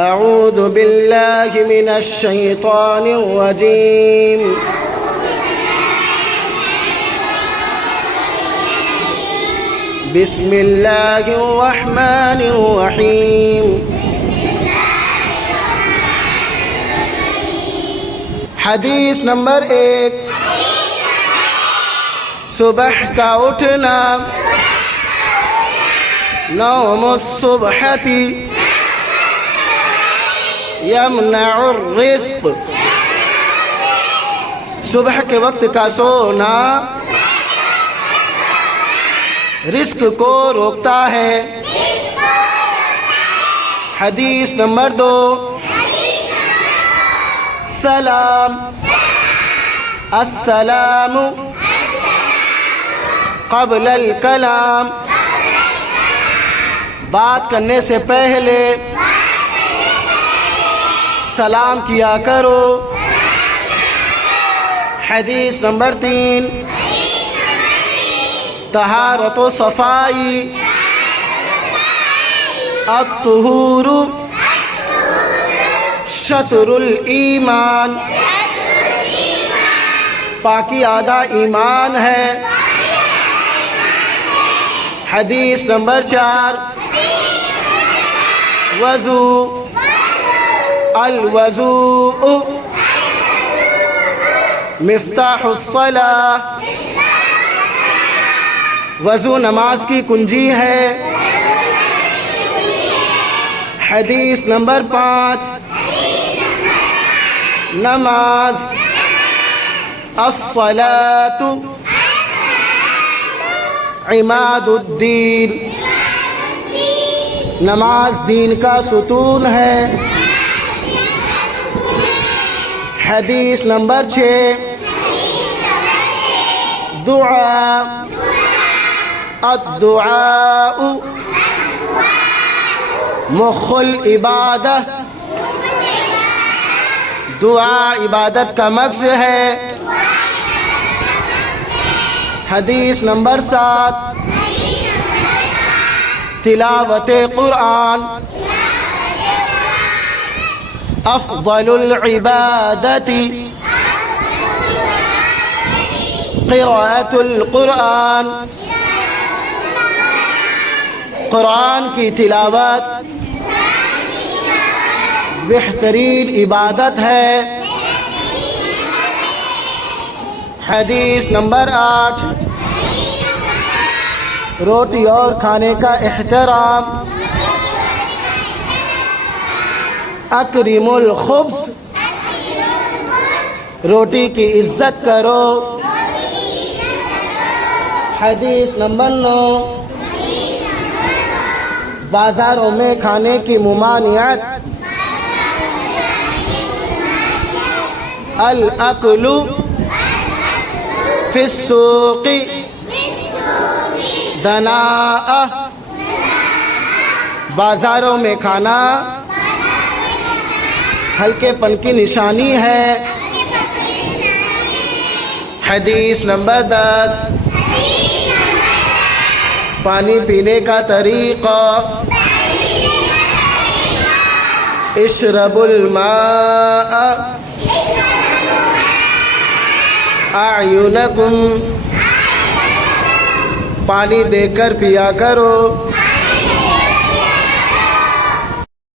أعوذ بالله من الشيطان الرجيم بسم الله الرحمن الرحيم حدیث نمبر 1 صبح کا اٹھنا نوم الصبحة یمنع الرزق، صبح کے وقت کا سونا رزق کو روکتا ہے۔ حدیث نمبر 2 سلام السلام قبل الکلام، بات کرنے سے پہلے سلام کیا کرو۔ حدیث نمبر 3 طہارت و صفائی الطہور شطر الایمان، پاکی آدھا ایمان ہے۔ حدیث نمبر 4 وضو الوضوء مفتاح الصلاة، وضو نماز کی کنجی ہے۔ حدیث نمبر 5 نماز الصلاة عماد الدین، نماز دین کا ستون ہے۔ حدیث نمبر 6 دعا الدعاء مخ العبادہ، دعا عبادت کا مغز ہے۔ حدیث نمبر 7 تلاوت قرآن افضل العبادت قراءۃ القرآن، قرآن کی تلاوت بہترین عبادت ہے۔ حدیث نمبر 8 روٹی اور کھانے کا احترام اکرم الخبز، روٹی کی عزت کرو۔ حدیث نمبر 9 بازاروں میں کھانے کی ممانعت الاکل فی السوق دناء، بازاروں میں کھانا ہلکے پن کی نشانی ہے۔ حدیث نمبر 10 پانی پینے کا طریقہ اشرب الماء اعینکم، پانی دے کر پیا کرو۔